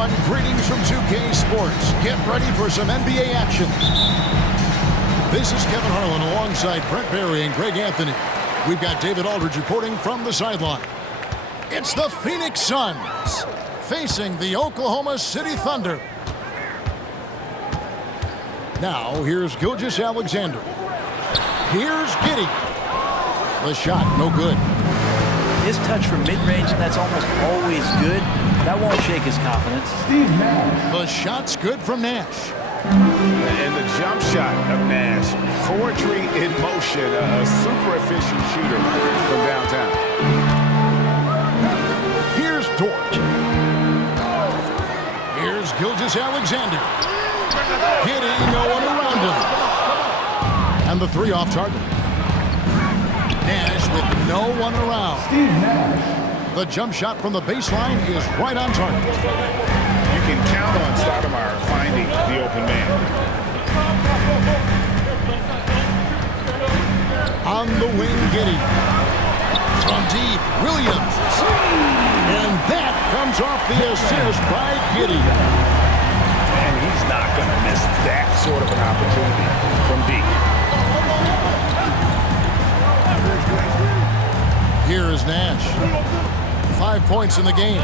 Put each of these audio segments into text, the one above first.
everyone. Greetings from 2K Sports. Get ready for some NBA action. This is Kevin Harlan alongside Brent Barry and Greg Anthony. We've got David Aldridge reporting from the sideline. It's the Phoenix Suns facing the Oklahoma City Thunder. Now, here's Gilgeous-Alexander. Here's Giddey. The shot, no good. His touch from mid-range, that's almost always good. That won't shake his confidence. Steve Nash. The shot's good from Nash. And the jump shot of Nash. Poetry in motion. A super efficient shooter from downtown. Here's Dort. Here's Gilgeous-Alexander. Giddey, no one around him. And the three off target. Nash with no one around. Steve Nash. The jump shot from the baseline is right on target. You can count on Stoudemire finding the open man. On the wing, Giddey. From deep, Williams. And that comes off the assist by Giddey. And he's not going to miss that sort of an opportunity from deep. Here is Nash. 5 points in the game.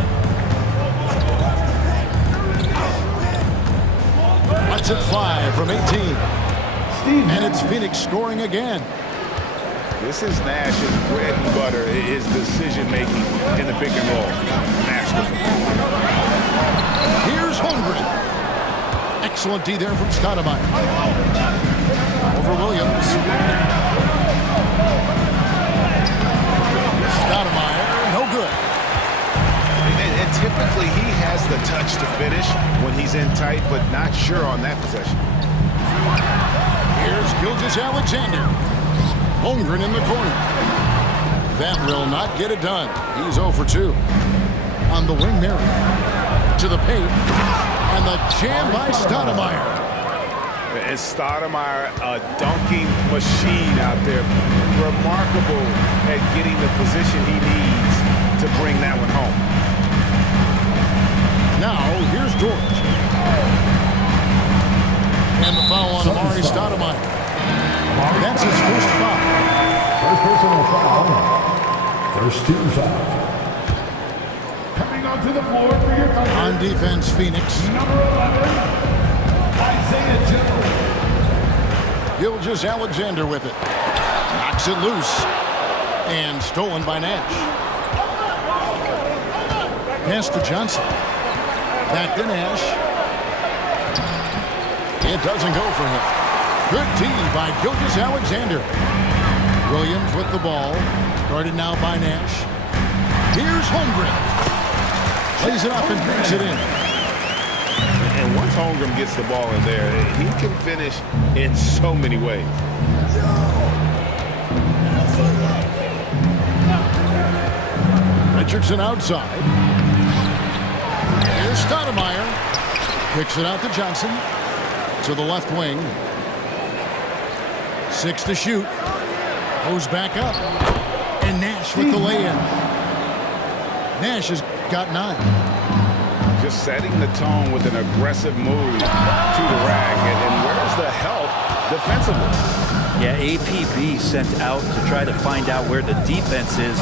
That's at 5 from 18. And it's Phoenix scoring again. This is Nash's bread and butter, his decision-making in the pick and roll. Masterful. Here's Holmgren. Excellent D there from Stoudemire. Over Williams. Stoudemire, no good. And typically he has the touch to finish when he's in tight, but not sure on that possession. Here's Gilgeous-Alexander. Holmgren in the corner. That will not get it done. He's 0 for 2. On the wing, Mary. To the paint. And the jam by Stoudemire. And Stoudemire, a dunking machine out there. Remarkable at getting the position he needs to bring that one home. Now, here's George. And the foul on Amari Stoudemire. That's his first foul. First personal foul. First team foul. Coming onto the floor for your Thunder. On defense, Phoenix. Number 11, Isaiah Joe. Gilgeous-Alexander with it. Knocks it loose. And stolen by Nash. Pass to Johnson. Back to Nash. It doesn't go for him. Good D by Gilgeous-Alexander. Williams with the ball. Guarded now by Nash. Here's Holmgren. Plays it up and brings it in. And once Holmgren gets the ball in there, he can finish in so many ways. Richardson outside. Here's Stoudemire. Kicks it out to Johnson. To the left wing. 6 to shoot. Goes back up. And Nash with the lay-in. Nash has got 9. Just setting the tone with an aggressive move to the rack. And where's the help defensively? Yeah, APB sent out to try to find out where the defense is.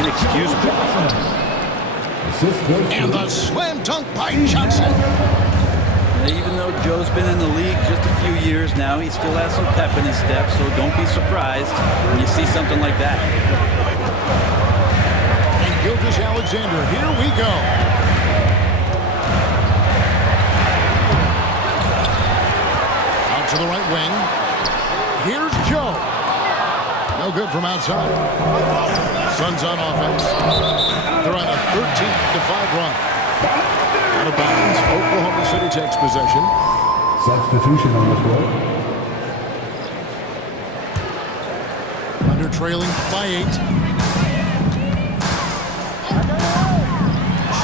Inexcusable. And the slam dunk by Johnson. Even though Joe's been in the league just a few years now, he still has some pep in his step, so don't be surprised when you see something like that. And Gilgeous-Alexander, here we go. Out to the right wing. Here's Joe. No good from outside. Suns on offense. They're on a 13-5 run. Out of bounds. Oklahoma City takes possession. Substitution on the floor. Under trailing by 8.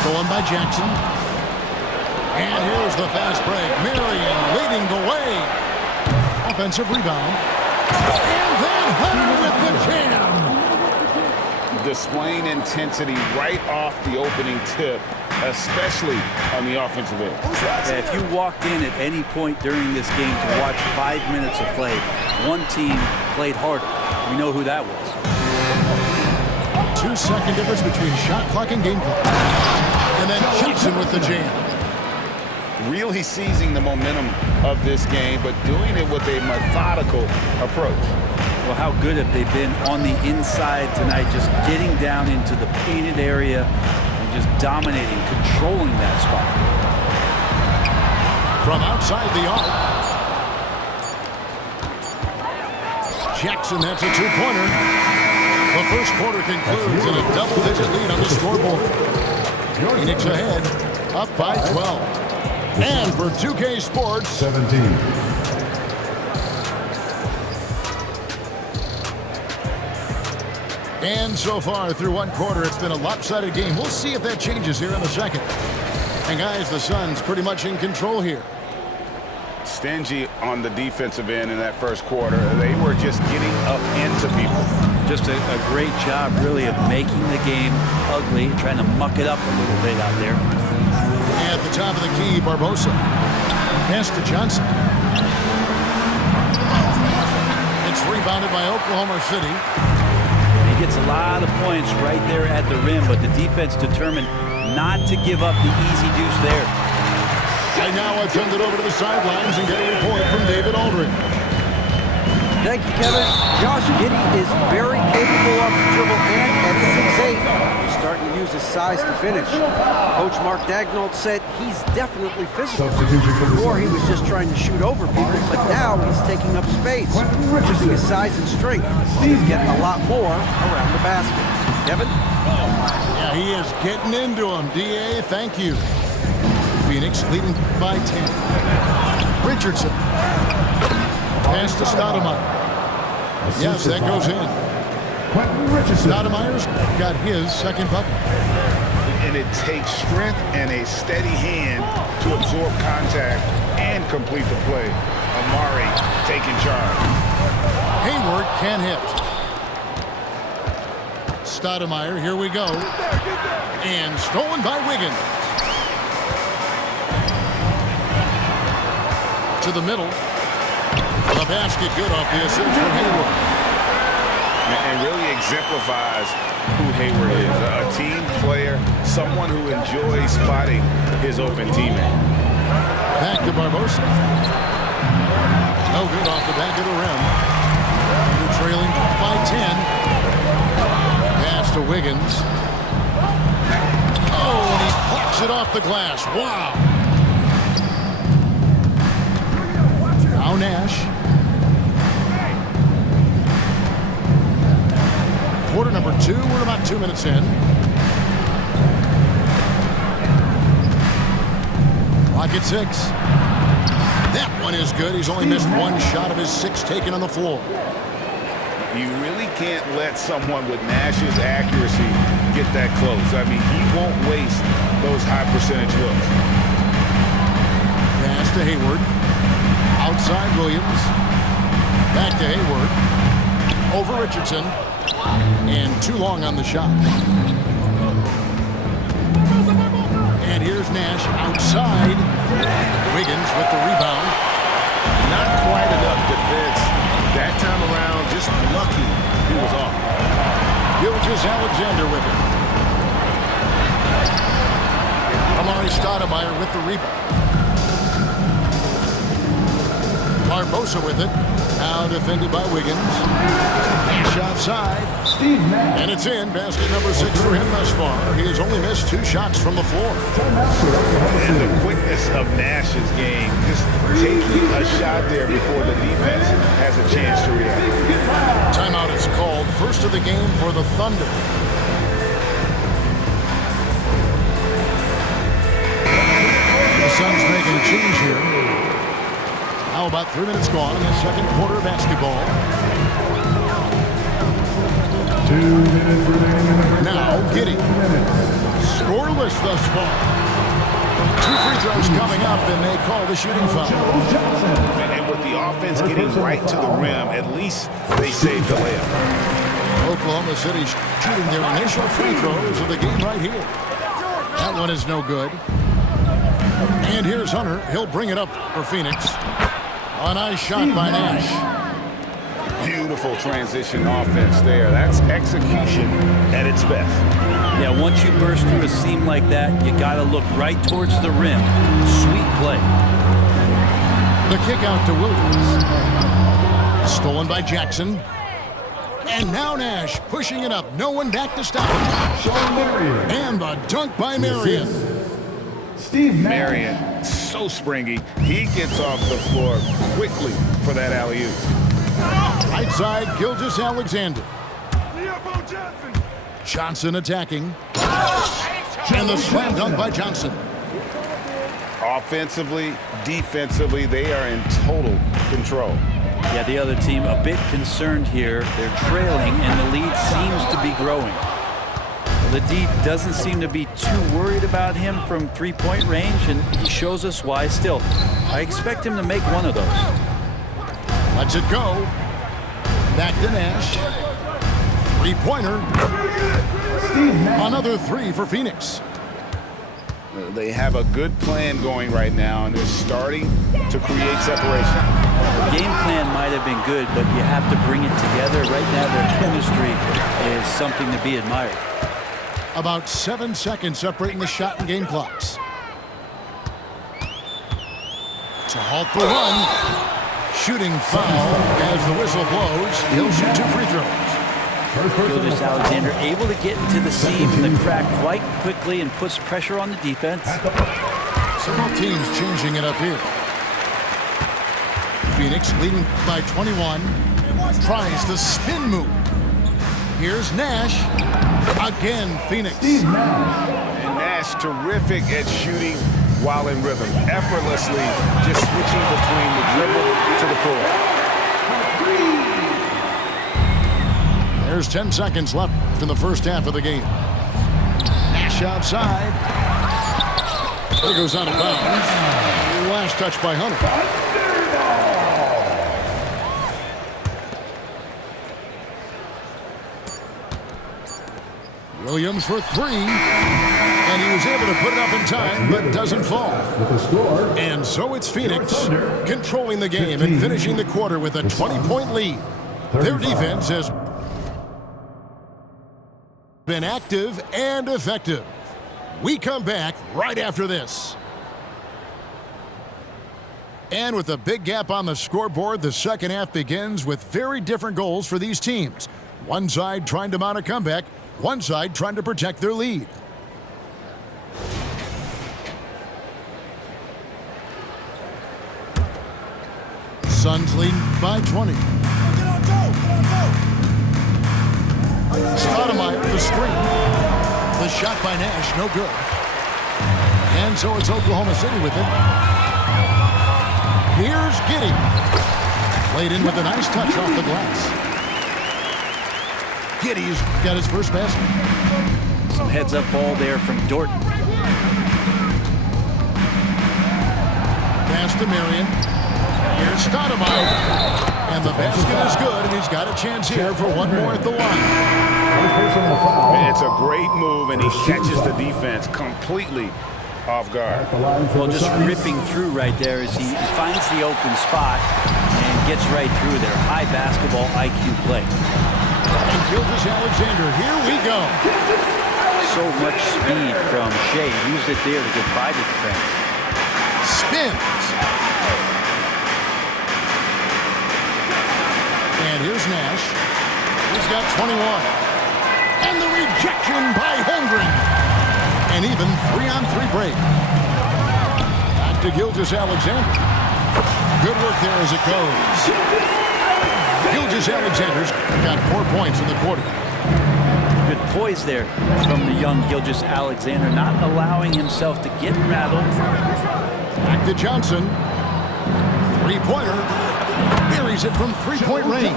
Stolen by Jackson. And here's the fast break. Marion leading the way. Offensive rebound. And then Hunter with the jam. Displaying intensity right off the opening tip. especially on the offensive end. Yeah, if you walked in at any point during this game to watch 5 minutes of play, one team played harder. We know who that was. 2-second difference between shot clock and game clock. And then Jackson with the jam. Really seizing the momentum of this game, but doing it with a methodical approach. Well, how good have they been on the inside tonight, just getting down into the painted area and just dominating, controlling that spot. From outside the arc. Jackson, that's a two-pointer. The first quarter concludes in a double-digit lead on the scoreboard. Phoenix ahead, up by 12. And for 2K Sports, 17. And so far through one quarter, it's been a lopsided game. We'll see if that changes here in a second. And guys, the Suns pretty much in control here. Stingy on the defensive end in that first quarter. They were just getting up into people. Just a great job, really, of making the game ugly, trying to muck it up a little bit out there. At the top of the key, Barbosa. Pass to Johnson. It's rebounded by Oklahoma City. He gets a lot of points right there at the rim, but the defense determined not to give up the easy deuce there. I now turn it over to the sidelines and get a report from David Aldridge. Thank you, Kevin. Josh Giddey is very capable off the dribble and at 6'8". He's starting to use his size to finish. Coach Mark Daignault said he's definitely physical. Before he was just trying to shoot over people, but now he's taking up space, using his size and strength. He's getting a lot more around the basket. Kevin? Yeah, he is getting into him. D.A., thank you. Phoenix leading by 10. Richardson. Pass to Stoudemire. Yes, that goes in. Stoudemire's got his second bucket. And it takes strength and a steady hand to absorb contact and complete the play. Amari taking charge. Hayward can hit. Stoudemire, here we go. And stolen by Wiggins. To the middle. The basket good off the assist from Hayward. And really exemplifies who Hayward is. A team player, someone who enjoys spotting his open teammate. Back to Barbosa. No good off the back of the rim. They're trailing by 10. Pass to Wiggins. Oh, and he pops it off the glass. Wow. Now Nash. Quarter number 2. We're about 2 minutes in. Clock at 6. That one is good. He's only missed one shot of his 6 taken on the floor. You really can't let someone with Nash's accuracy get that close. I mean, he won't waste those high percentage looks. Pass to Hayward. Outside Williams. Back to Hayward. Over Richardson. And too long on the shot. And here's Nash outside. Wiggins with the rebound. Not quite enough defense that time around. Just lucky he was off. Gilgeous-Alexander with it. Amari Stoudemire with the rebound. Barbosa with it. Now defended by Wiggins. Shot side. And it's in. Basket number 6 for him thus far. He has only missed 2 shots from the floor. And the quickness of Nash's game. Just taking a shot there before the defense has a chance to react. Timeout is called. First of the game for the Thunder. The Suns making a change here. Now about 3 minutes gone in the second quarter of basketball. 2 minutes remaining. Now Giddey. Scoreless thus far. 2 free throws coming up, and they call the shooting foul. And with the offense getting right to the rim, at least they saved the layup. Oklahoma City shooting their initial free throws of the game right here. That one is no good. And here's Hunter. He'll bring it up for Phoenix. A nice shot by Nash. Beautiful transition offense there. That's execution at its best. Yeah, once you burst through a seam like that, you got to look right towards the rim. Sweet play. The kick out to Williams. Stolen by Jackson. And now Nash pushing it up. No one back to stop him. And the dunk by Marion. Steve Marion, so springy. He gets off the floor quickly for that alley-oop. Right side, Gilgeous-Alexander. Johnson attacking. And the slam dunk by Johnson. Offensively, defensively, they are in total control. Yeah, the other team a bit concerned here. They're trailing, and the lead seems to be growing. The D doesn't seem to be too worried about him from three-point range, and he shows us why still. I expect him to make one of those. Lets it go. Back to Nash. Three-pointer. Another three for Phoenix. They have a good plan going right now, and they're starting to create separation. The game plan might have been good, but you have to bring it together. Right now, their chemistry is something to be admired. About 7 seconds separating the shot and game clocks. To halt the run. Shooting foul as the whistle blows. He'll shoot 2 free throws. Gilgeous-Alexander able to get into the seam and the crack quite quickly and puts pressure on the defense. Several teams changing it up here. Phoenix leading by 21. Tries the spin move. Here's Nash. Again, Phoenix. And Nash terrific at shooting while in rhythm. Effortlessly just switching between the dribble to the pull. There's 10 seconds left in the first half of the game. Nash outside. There goes out of bounds. Last touch by Hunter. Williams for 3. And he was able to put it up in time, but doesn't fall. And so it's Phoenix controlling the game and finishing the quarter with a 20-point lead. Their defense has been active and effective. We come back right after this. And with a big gap on the scoreboard, the second half begins with very different goals for these teams. One side trying to mount a comeback, one side trying to protect their lead. Suns lead by 20. Stoudemire, the screen. The shot by Nash, no good. And so it's Oklahoma City with it. Here's Giddey. Played in with a nice touch off the glass. Giddey's got his first basket. Some heads-up ball there from Dorton. Pass to Marion. Here's Stoudemire. And the basket is good, and he's got a chance here for one more at the line. It's a great move, and he catches the defense completely off guard. Well, just ripping through right there as he finds the open spot and gets right through there. High basketball IQ play. And Gilgeous-Alexander, here we go. So much speed from Shea. Used it there to get by the defense. Spins. And here's Nash. He's got 21. And the rejection by Holmgren. And even 3-on-3 break. Back to Gilgeous-Alexander. Good work there as it goes. Gilgeous-Alexander's got 4 points in the quarter. Good poise there from the young Gilgeous-Alexander, not allowing himself to get rattled. Back to Johnson. Three-pointer. Buries it from three-point range.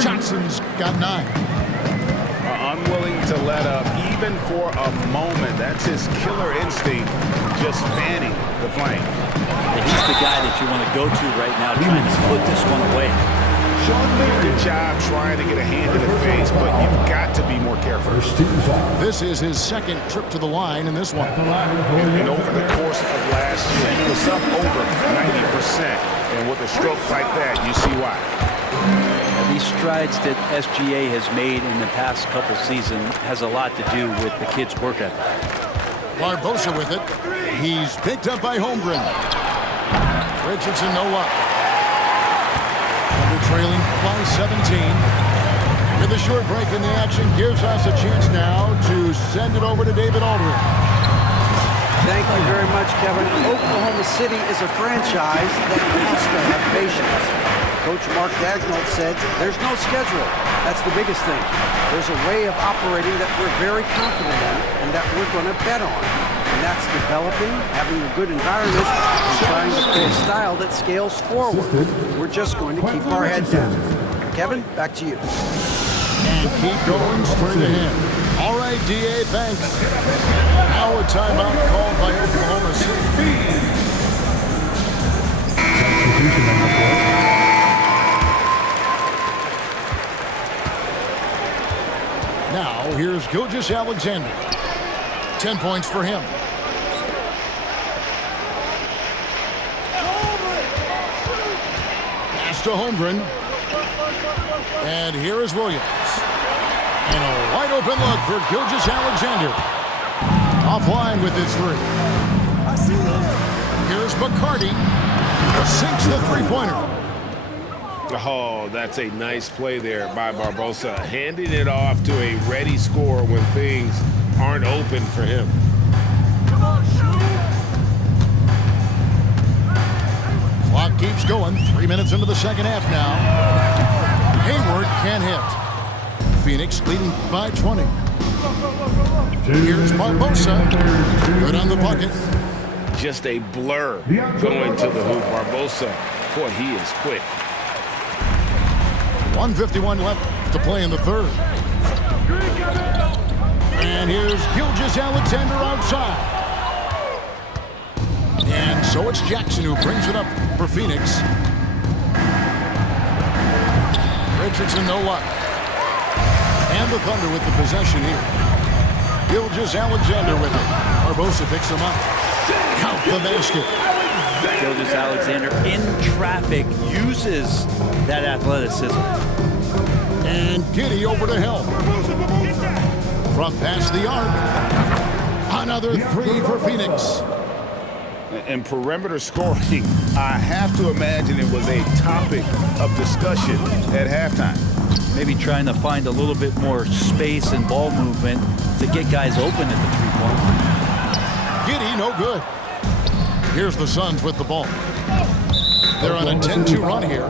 Johnson's got 9. Unwilling to let up even for a moment. That's his killer instinct, just fanning the flank. He's the guy that you want to go to right now, trying to put this one away. Good job trying to get a hand in the face, but you've got to be more careful. This is his second trip to the line in this one. And over the course of last year, he was up over 90%. And with a stroke like that, you see why. These strides that SGA has made in the past couple seasons has a lot to do with the kid's work ethic. Barbosa with it. He's picked up by Holmgren. Richardson, no luck. Under trailing by 17. With a short break in the action gives us a chance now to send it over to David Aldridge. Thank you very much, Kevin. Oklahoma City is a franchise that has to have patience. Coach Mark Daigneault said there's no schedule. That's the biggest thing. There's a way of operating that we're very confident in and that we're going to bet on. And that's developing, having a good environment, and trying to play a style that scales forward. We're just going to keep our head down. Kevin, back to you. And keep going straight ahead. All right, D.A., thanks. Now a timeout called by Oklahoma City. Now, here's Gilgeous-Alexander. 10 points for him. Pass to Holmgren. And here is Williams. And a wide open look for Gilgeous-Alexander. Offline with his three. Here's McCarty. Sinks the three-pointer. Oh, that's a nice play there by Barbosa, handing it off to a ready scorer when things aren't open for him. Clock keeps going. 3 minutes into the second half now. Hayward can't hit. Phoenix leading by 20. Here's Barbosa. Good on the bucket. Just a blur going to the hoop. Barbosa, boy, he is quick. 1:51 left to play in the third. And here's Gilgeous-Alexander outside. And so it's Jackson who brings it up for Phoenix. Richardson, no luck. And the Thunder with the possession here. Gilgeous-Alexander with it. Barbosa picks him up. Count the basket. Gilgeous-Alexander in traffic uses that athleticism. And Giddey over to help. From past the arc. Another three for Phoenix. And perimeter scoring, I have to imagine it was a topic of discussion at halftime. Maybe trying to find a little bit more space and ball movement to get guys open at the three-point line. Giddey, no good. Here's the Suns with the ball. They're on a 10-2 run here.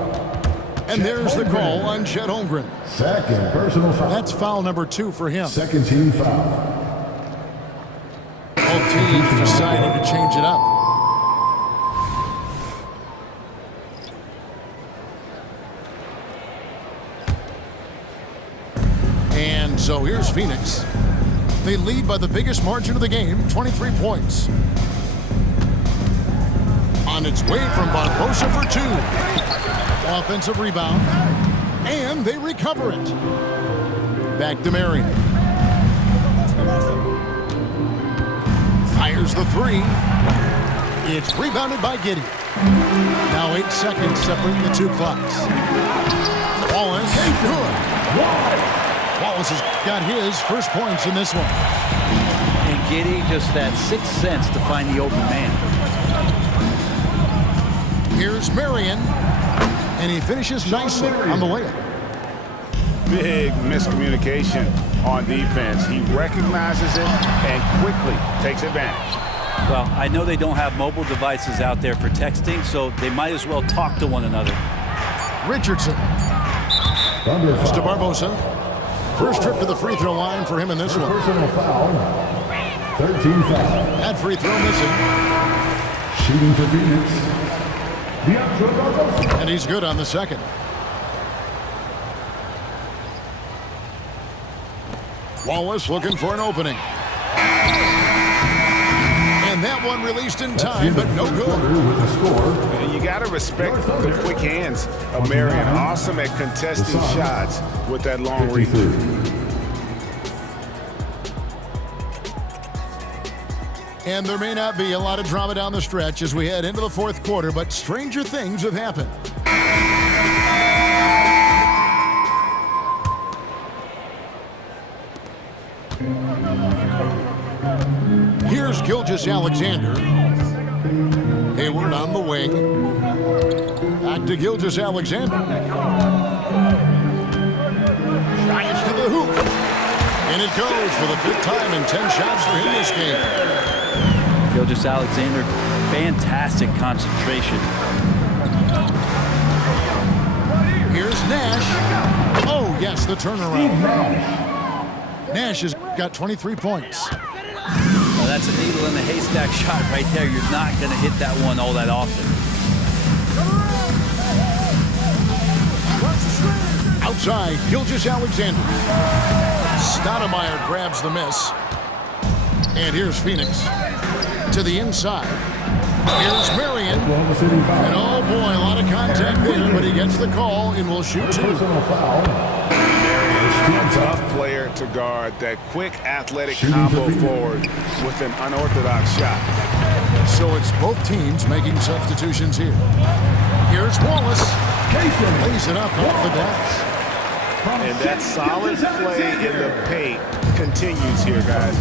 And there's the call on Chet Holmgren. Second personal foul. That's foul number 2 for him. Second team foul. Both teams deciding to change it up. And so here's Phoenix. They lead by the biggest margin of the game, 23 points. On its way from Barbosa for 2. Offensive rebound. And they recover it. Back to Marion. Fires the 3. It's rebounded by Giddey. Now 8 seconds separating the two clocks. Wallace. Good. Wallace has got his first points in this one. And Giddey just that 6th sense to find the open man. Here's Marion. And he finishes nicely on the layup. Big miscommunication on defense. He recognizes it and quickly takes advantage. Well, I know they don't have mobile devices out there for texting, so they might as well talk to one another. Richardson. Pass to Barbosa. First trip to the free throw line for him in this one. Personal foul. 13 foul. That free throw missing. Shooting for Phoenix. And he's good on the second. Wallace looking for an opening. And And that one released in time, but no good. With the score. And you got to respect the quick hands of Marion. Awesome at contesting shots with that long reach. And there may not be a lot of drama down the stretch as we head into the fourth quarter, but stranger things have happened. Here's Gilgeous-Alexander. Hayward on the wing. Back to Gilgeous-Alexander. Drives to the hoop. And it goes for the fifth time in 10 shots for him this game. Gilgeous-Alexander, fantastic concentration. Here's Nash. Oh, yes, the turnaround. Nash has got 23 points. Well, that's a needle in the haystack shot right there. You're not going to hit that one all that often. Outside, Gilgeous-Alexander. Stoudemire grabs the miss. And here's Phoenix. To the inside. Here's Marion. And oh boy, a lot of contact there, but he gets the call and will shoot two. A tough player to guard. That quick athletic combo forward with an unorthodox shot. So it's both teams making substitutions here. Here's Wallace. Lays it up off the glass. And that solid play in the paint continues here, guys.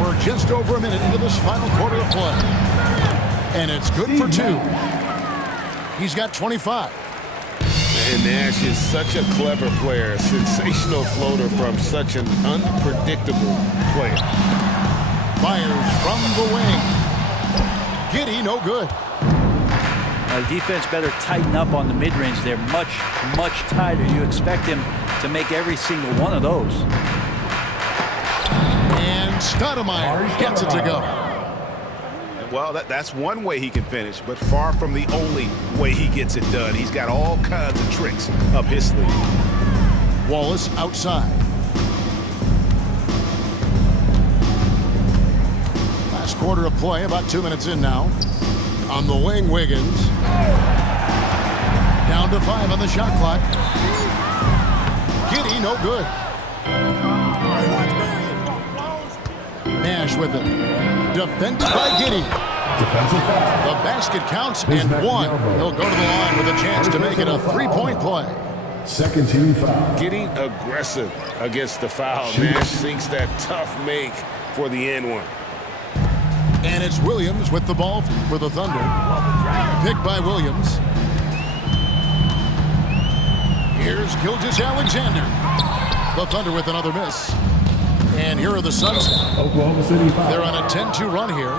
We're just over a minute into this final quarter of play. And it's good for two. He's got 25. And Nash is such a clever player, sensational floater from such an unpredictable player. Fires from the wing. Giddey, no good. The defense better tighten up on the mid-range. They're much, much tighter. You expect him to make every single one of those. And Stoudemire gets it to go. Well, that's one way he can finish, but far from the only way he gets it done. He's got all kinds of tricks up his sleeve. Wallace outside. Last quarter of play, about 2 minutes in now. On the wing, Wiggins. Down to 5 on the shot clock. Giddey, no good. Nash with it. Defended by Giddey. Defensive foul. The basket counts and one. He'll go to the line with a chance to make it a three-point play. Second team foul. Getting aggressive against the foul. Nash sinks that tough make for the end one. And it's Williams with the ball for the Thunder. Picked by Williams. Here's Gilgeous-Alexander. The Thunder with another miss. And here are the Suns. Oklahoma City foul. They're on a 10-2 run here.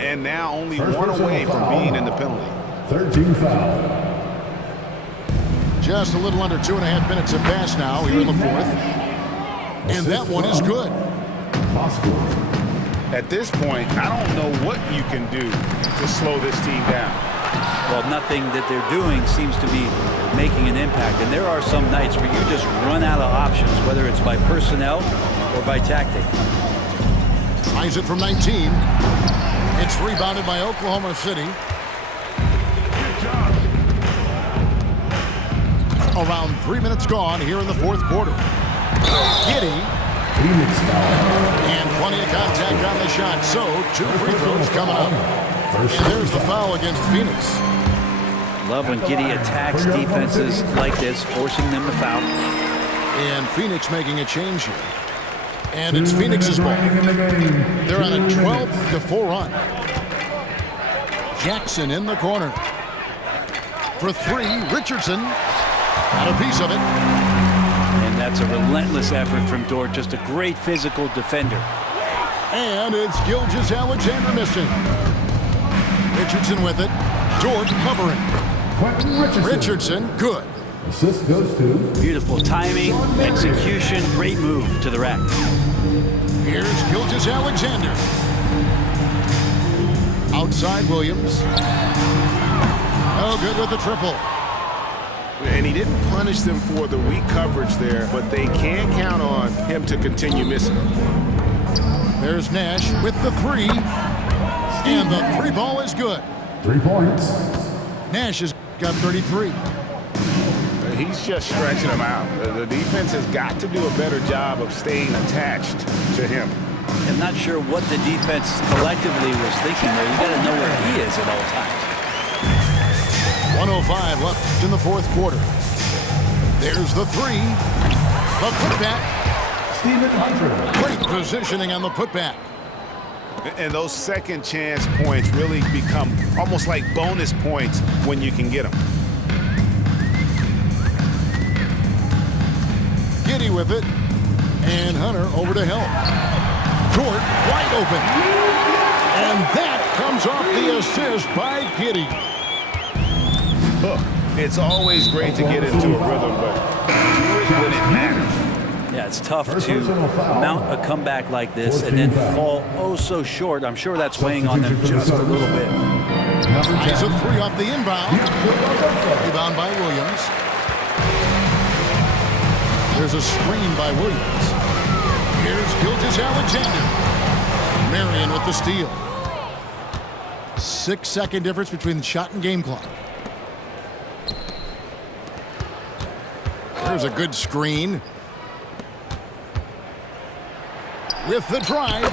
And now only one away from being in the penalty. Third team foul. Just a little under 2.5 minutes have passed now here in the fourth. And that one is good. At this point, I don't know what you can do to slow this team down. Well, nothing that they're doing seems to be making an impact. And there are some nights where you just run out of options, whether it's by personnel or by tactic. Tries it from 19. It's rebounded by Oklahoma City. Around 3 minutes gone here in the fourth quarter. Giddey. And plenty of contact on the shot. So 2 free throws coming up. And there's the foul against Phoenix. Love when Giddey attacks defenses like this, forcing them to foul. And Phoenix making a change here. And it's Phoenix's ball. They're on a 12-4 run. Jackson in the corner. For 3, Richardson. Got a piece of it. And that's a relentless effort from Dort. Just a great physical defender. And it's Gilgeous-Alexander missing. Richardson with it. Dort covering. Richardson, good. Assist goes to. Beautiful timing, execution, great move to the rack. Here's Gilgeous-Alexander. Outside Williams. Oh, good with the triple. And he didn't punish them for the weak coverage there, but they can count on him to continue missing. There's Nash with the three. And the three ball is good. 3 points. Nash has got 33. He's just stretching them out. The defense has got to do a better job of staying attached to him. I'm not sure what the defense collectively was thinking there. You got to know where he is at all times. 1:05 left in the fourth quarter. There's the three. The putback. Stephen Hunter. Great positioning on the putback. And those second chance points really become almost like bonus points when you can get them. Giddey with it. And Hunter over to help. Short, wide open. And that comes off the assist by Giddey. Look, it's always great to get into a rhythm, but do it when it matters. Yeah, it's tough to mount a comeback like this and then fall oh so short. I'm sure that's weighing on them just a little bit. He's a three off the inbound. Rebound by Williams. There's a screen by Williams. Here's Gilgeous-Alexander. Marion with the steal. 6-second difference between the shot and game clock. There's a good screen. With the drive.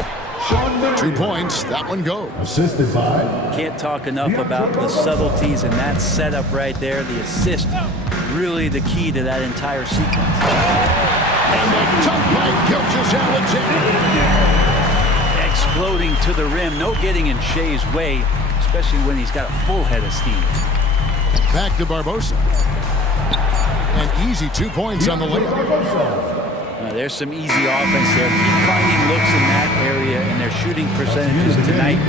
2 points. That one goes. Assisted by. Can't talk enough about the subtleties in that setup right there. The assist, really the key to that entire sequence. And the dunk by Gilgeous-Alexander. Exploding to the rim. No getting in Shea's way, especially when he's got a full head of steam. Back to Barbosa. An easy 2 points on the layup. There's some easy offense there. Keep finding looks in that area, and their shooting percentages tonight